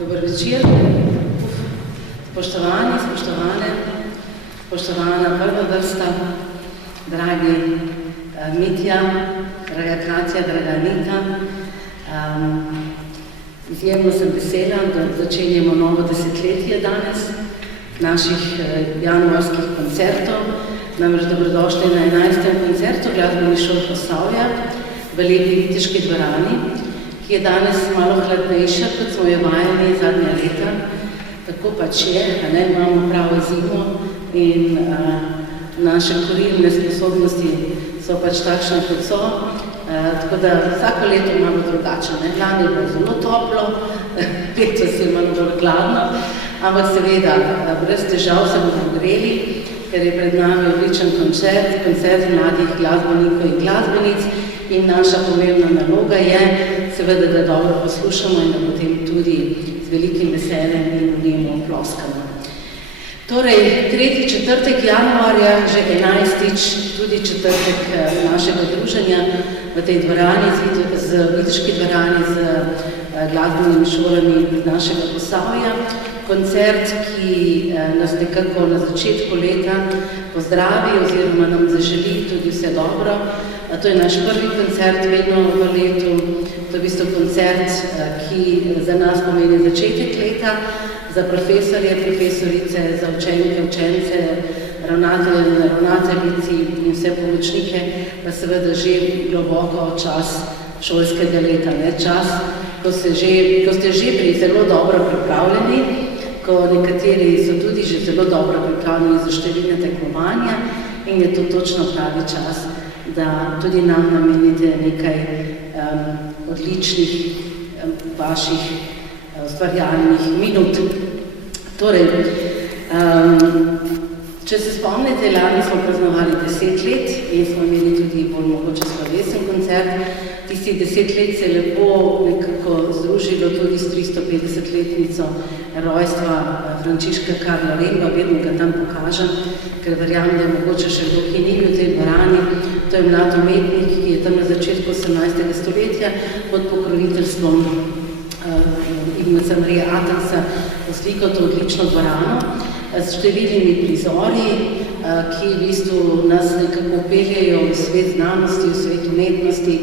Dober večer, spoštovani, spoštovane, spoštovana prva vrsta, dragi Mitja, draga Katja, draga Anita. Izjemno sem vesela, da začenjamo novo desetletje danes naših januarskih koncertov. Namreč dobrodošli na 11. koncertu Glasbenih šol Posavja v lepi Viteški dvorani, ki je danes malo hladnejša, kot smo jo vajeni zadnja leta. Tako pač je, imamo pravo zimo in naše kurilne sposobnosti so pač takšne, kot so. Tako da vsako leto imamo drugače. Lani je bilo zelo toplo, letos je malo bolj hladno, ampak seveda brez težav se bomo pogreli, ker je pred nami odličen koncert mladih glasbenikov in glasbenic in naša pomembna naloga je seveda, da dobro poslušamo in da potem tudi z velikim veseljem in vnemo ploskamo. Torej, 3. četrtek januarja, že 11. tudi četrtek našega druženja v tej dvorani, z Viteški dvorani, z glasbenimi šolami iz našega Posavja. Koncert, ki nas nekako na začetku leta pozdravi oziroma nam zaželi tudi vse dobro. To je naš prvi koncert vedno v letu. To je v bistvu koncert, ki za nas pomeni začetek leta, za profesorje, profesorice, za učenike, učence, ravnatelje, ravnateljici in vse pomočnike, pa seveda že globoko čas šolskega leta, čas, ko ste že pri zelo dobro pripravljeni, ko nekateri so tudi že zelo dobro pripravljeni za številne tekmovanja in je to točno pravi čas, da tudi nam namenite nekaj odličnih vaših ustvarjalnih minut. Torej, če se spomnite, lani smo praznovali 10 let in smo imeli tudi bolj mogoče slovesen koncert. Tistih 10 let se je lepo nekako združilo tudi s 350-letnico rojstva Frančiška Karla Remba, vedno ga tam pokažem, ker verjamem, da je mogoče še kdo, ki ni bil v tej dvorani. To je mlad umetnik, ki je tam na začetku 18. stoletja pod pokroviteljstvom Ignaca Marija Atansa poslikal to odlično dvorano s številnimi prizori, ki v bistvu nas nekako peljejo v svet znanosti, v svet umetnosti,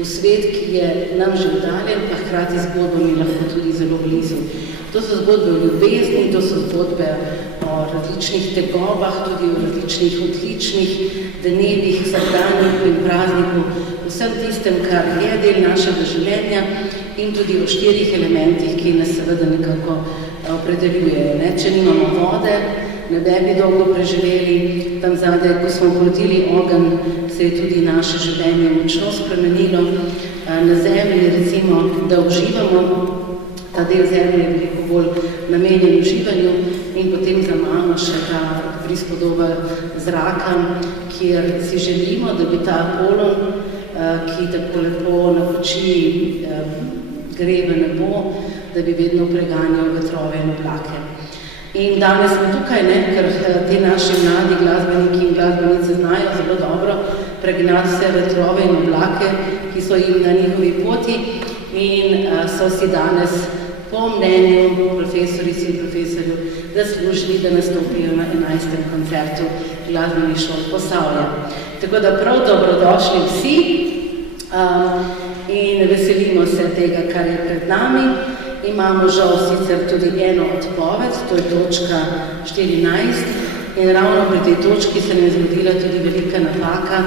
v svet, ki je nam že oddaljen, pa hkrati zgodbami lahko tudi zelo blizu. To so zgodbe o ljubezni, to so zgodbe o različnih tegobah, tudi o različnih odličnih dnevih, vsakdanjiku in prazniku, vsem tistem, kar je del našega življenja in tudi o 4 elementih, ki nas seveda nekako opredeljujejo. Če nimamo vode, ne bi dolgo preživeli. Tam zadaj, ko smo obrodili ogenj, se je tudi naše življenje močno spremenilo. Na zemlji, recimo, da uživamo, ta del zemlje je veliko bolj namenjen uživanju in potem za mano še ta prispodoba zraka, kjer si želimo, da bi ta Apolon, ki tako lepo napoči gre v nebo, da bi vedno preganjal vetrove in oblake. In danes smo tukaj, ker te naši mladi glasbeniki in glasbenice znajo zelo dobro pregnati vse vetrove in oblake, ki so jim na njihovi poti in so si danes po mnenju profesoric in profesorjev zaslužili, da nastopijo na 11. koncertu Glasbenih šol Posavja. Tako da prav dobrodošli vsi in veselimo se tega, kar je pred nami. Imamo žal sicer tudi eno odpoved, to je točka 14 in ravno pri tej točki se mi je zgodila tudi velika napaka.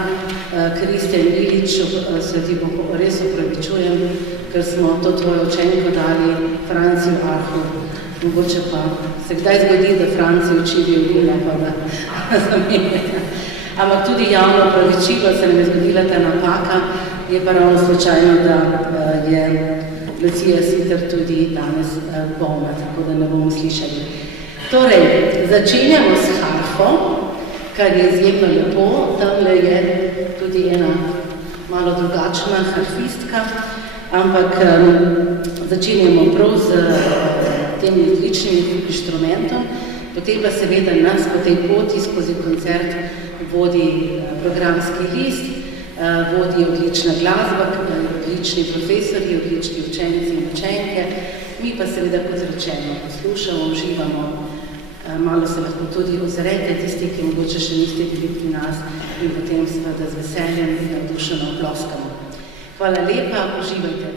Kristjan Ilič, se ti res opravičujem, ker smo to tvojo učenko dali Franciju Arhu. Mogoče pa se kdaj zgodi, da Franci uči violino, pa da zamenja. Ampak tudi javno opravičilo se nam je zgodila ta napaka, je pa ravno slučajno, da je Lucija Siter tudi danes bolna, tako da ne bomo slišali. Torej, začenjamo s harfo, kar je izjemno lepo. Tamle je tudi ena malo drugačna harfistka, ampak začenjamo prav z tem odličnim inštrumentom, potem pa seveda nas po tej poti skozi koncert vodi programski list, vodi odlična glasba, odlični profesorji, odlični učenci in učenke Mi pa seveda, kot rečeno, poslušamo, uživamo, malo se lahko tudi ozrete tisti, ki mogoče še niste bili pri nas in potem seveda z veseljem in navdušeno ploskamo. Hvala lepa, uživajte.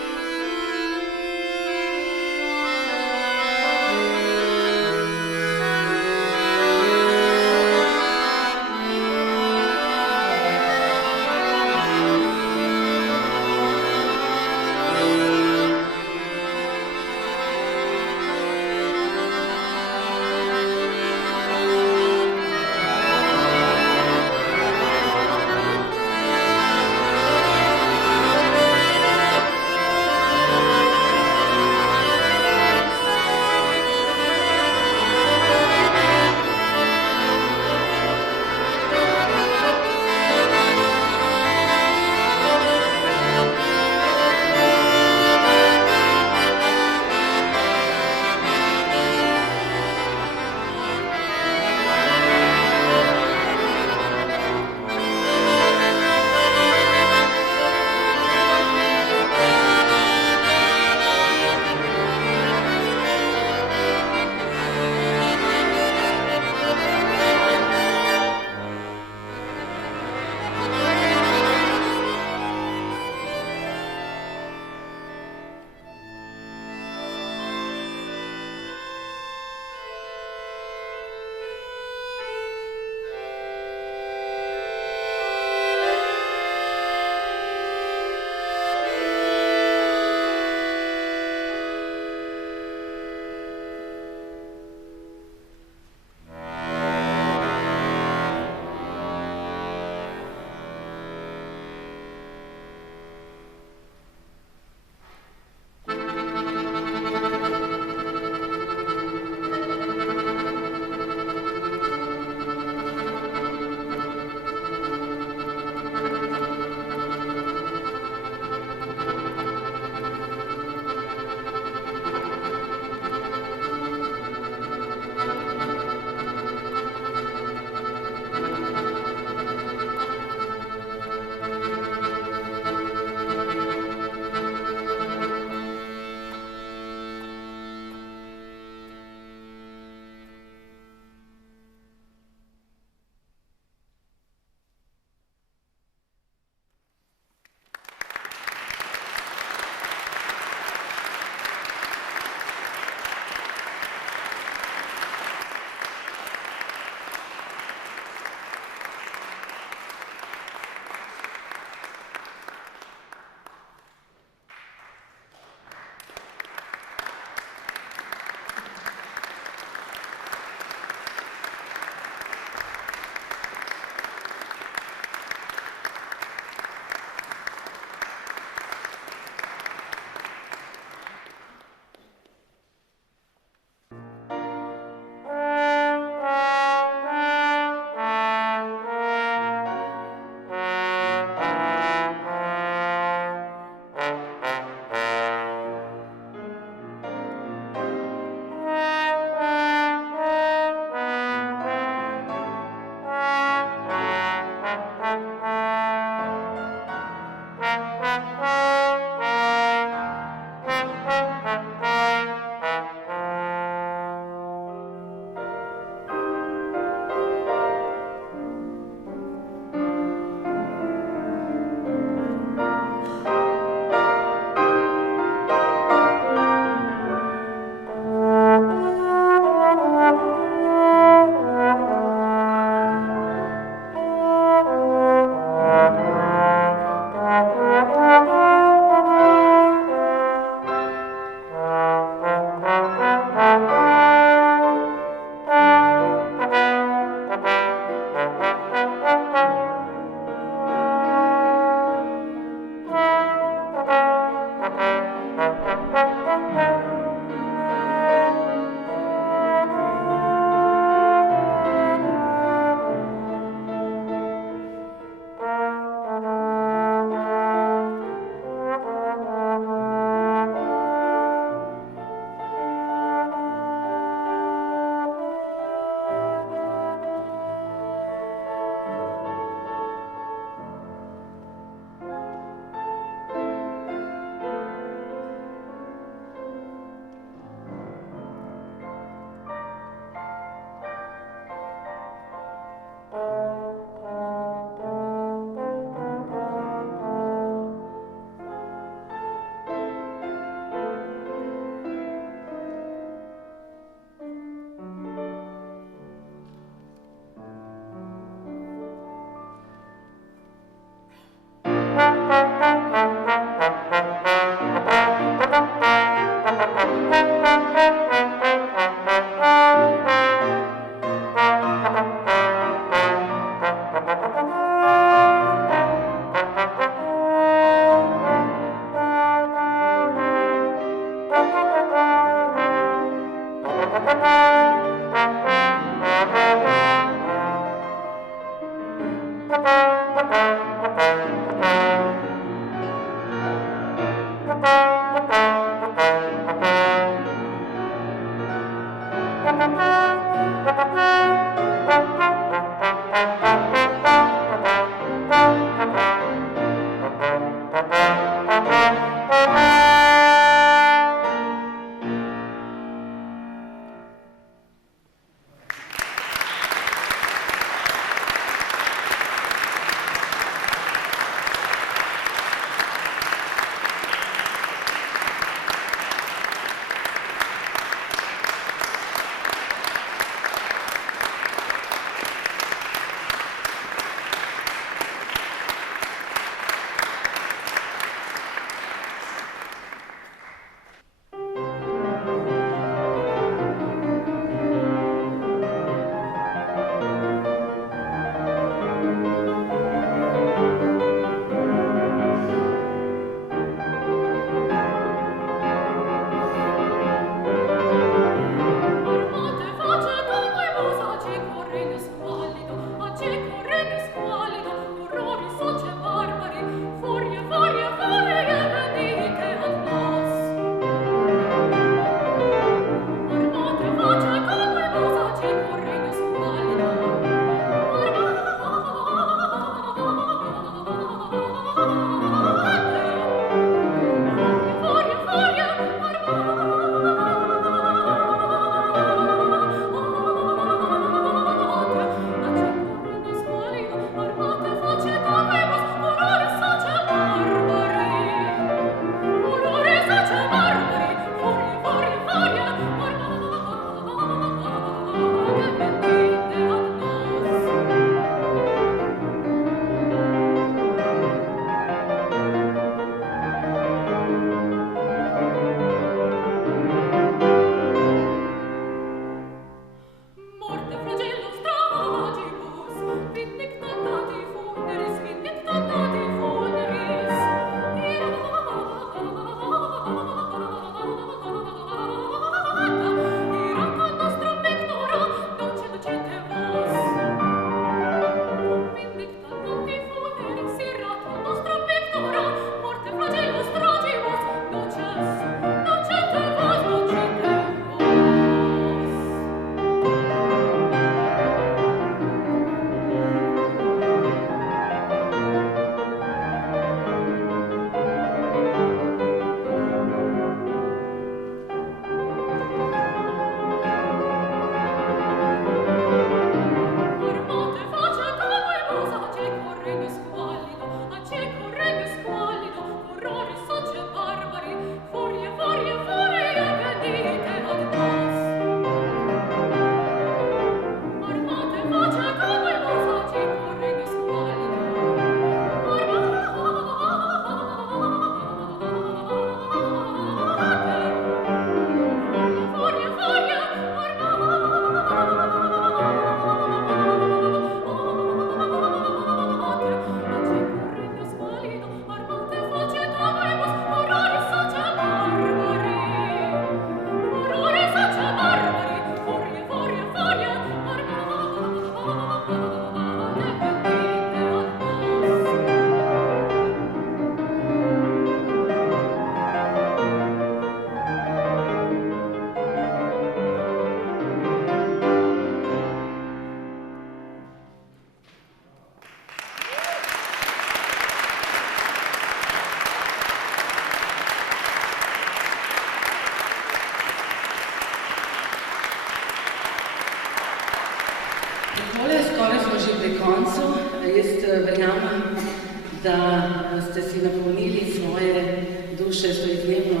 da ste si napolnili svoje duše s to izjemno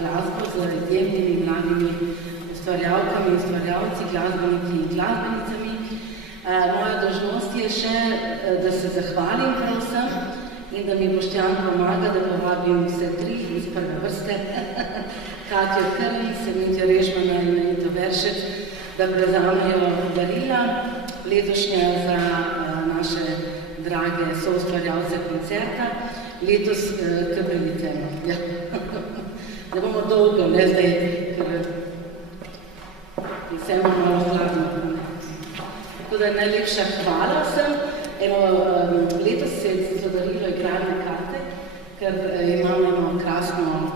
glasbo, z izjemnimi mladimi ustvarjalkami, ustvarjalci, glasbeniki in glasbenicami. Moja dolžnost je še, da se zahvalim prav vsem in da mi Boštjan pomaga, da povabim vse tri iz prve vrste, Katjo Krn, Semintjo Režmana in Anito Veršek, da prevzamejo darila letošnja za naše drage soustvarjalce koncerta. Letos kar prehiteno. Ja. Ne bomo dolgo, ne zdaj, ker vseeno malo hladno. Tako da najlepša hvala vsem. Letos se je zadarilo igralne karte, ker imamo eno krasno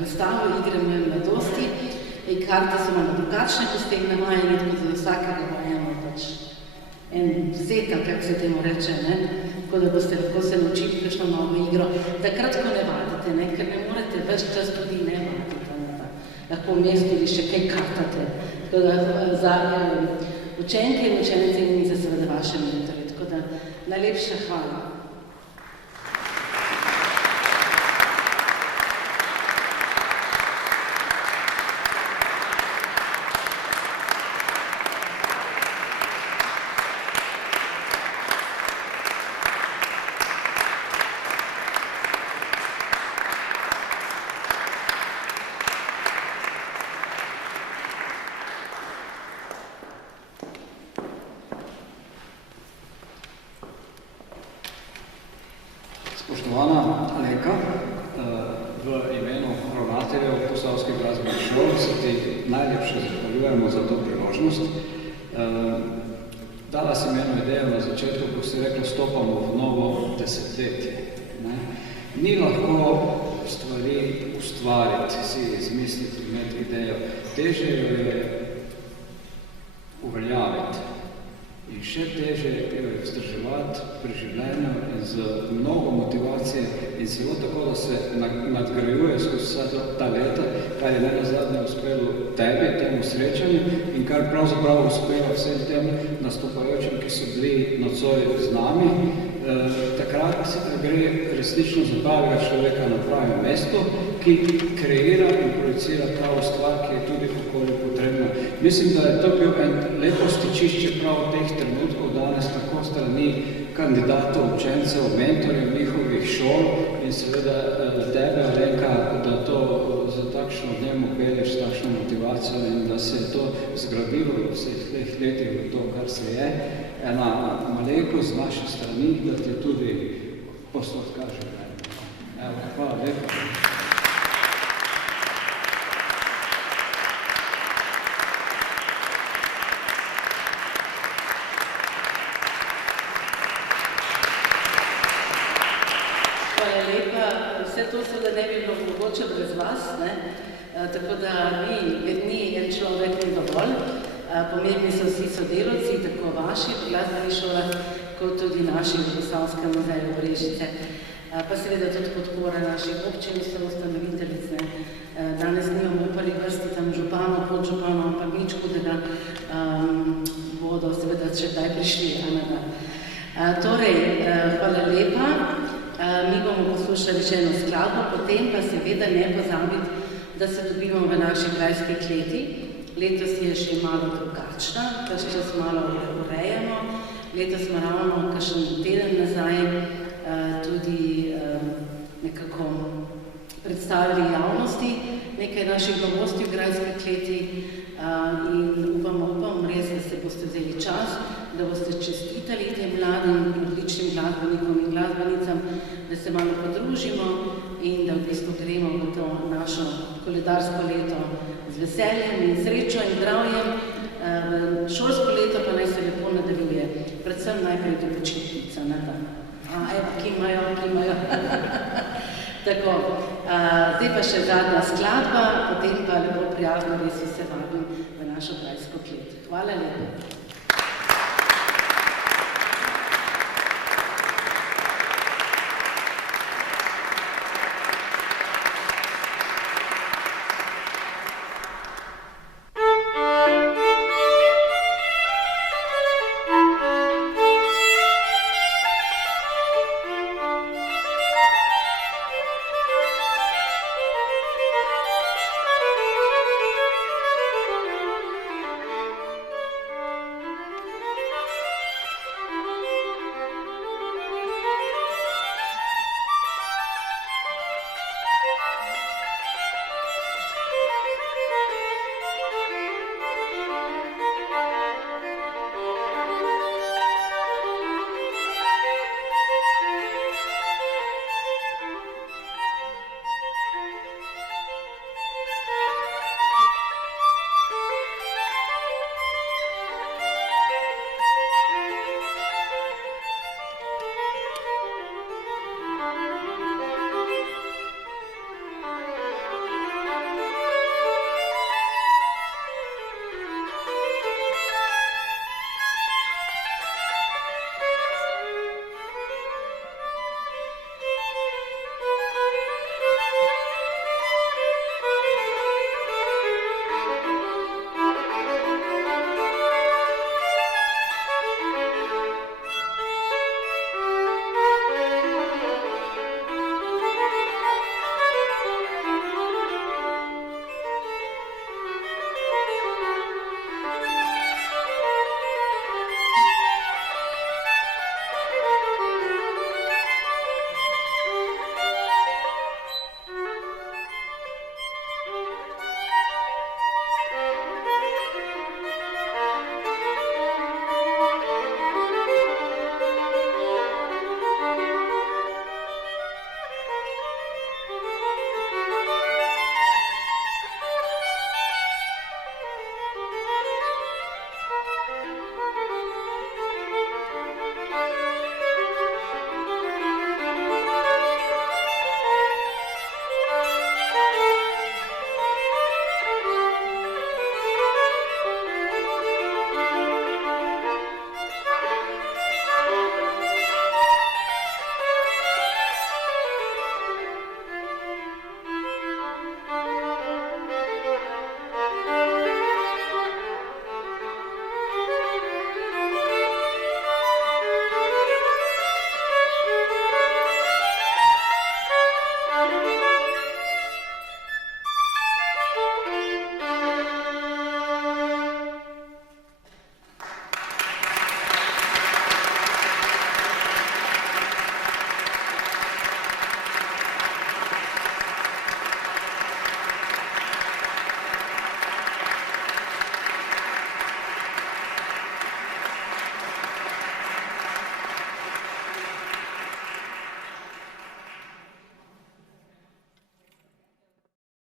razstavo Igre moje mladosti. In karte so malo drugačne, ko ste jih navajeni, tako za vsakega bo eno pač en zeta, kako se temu reče, ne? Tako da boste lahko se naučili kakšno novo igro. Takrat, ko ne vadite, ne? Ker ne morete več čas tudi ne vaditi. Lahko v mestu ali še kaj kartate. Tako da za učenke in učenice in za seveda vaše mentorje. Tako da najlepša hvala. Spoštovana Alenka, v imenu ravnateljev Posavskih glasbenih šol se ti najlepše zahvaljujemo za to priložnost. Dala si mi eno idejo na začetku, ko si rekla, stopamo v novo desetletje. Ni lahko stvari ustvariti, si izmisliti, imeti idejo. Teže jo je uveljaviti. In še teže jo je vzdrževati pri življenju in z mnogo motivacije in celo tako, da se nadgrajuje skozi vsa ta leta, kar je nenazadnje uspelo tebi, temu srečanju in kar pravzaprav uspelo vsem tem nastopajočim, ki so bili nocoj z nami. Takrat gre resnično za pravega človeka na pravem mestu, ki kreira in projicira pravo stvar, ki je tudi okolju potrebna. Mislim, da je to bil en lepo stičišče prav teh trenutkov danes, tako strani kandidatov, učencev, mentorjev njihovih šol in seveda tebe, Alenka, da to za takšno dnevno pelješ, takšno motivacijo in da se je to zgradilo v vseh teh letih v to, kar se je. Ena malenkost z naše strani, da ti tudi poslotka življenje. Evo, hvala lepa. Vse to seveda ne bi bilo mogoče brez vas, tako da ni en človek ni dovolj. Pomembni so vsi sodelavci, tako vaši v glasbenih šolah, kot tudi naši v Posavskem muzeju Brežice. Pa seveda tudi podpora naših občin, so ustanoviteljice. Danes nimamo v prvi vrsti tam županov, podžupanov, pa nič hudega bodo seveda še kdaj prišli. Torej, hvala lepa. Mi bomo poslušali še eno skladbo, potem pa seveda ne pozabiti, da se dobimo v naši grajski kleti. Letos je še malo drugačna, pa še čas malo urejamo. Letos smo ravno kakšen teden nazaj tudi nekako predstavili javnosti nekaj naših novosti v grajski kleti in upam res, da se boste vzeli čas, da boste čestitali tem mladim, odličnim glasbenikom in glasbenicam, da se malo podružimo in da v bistvu gremo v to našo koledarsko leto z veseljem in srečo in zdravjem. Šolsko leto pa naj se lepo nadaljuje, predvsem najprej do počitnica. Evo, kimajo. Tako, zdaj pa še zadnja skladba, potem pa lepo prijazno res vse vabim v našo grajsko klet. Hvala lepo.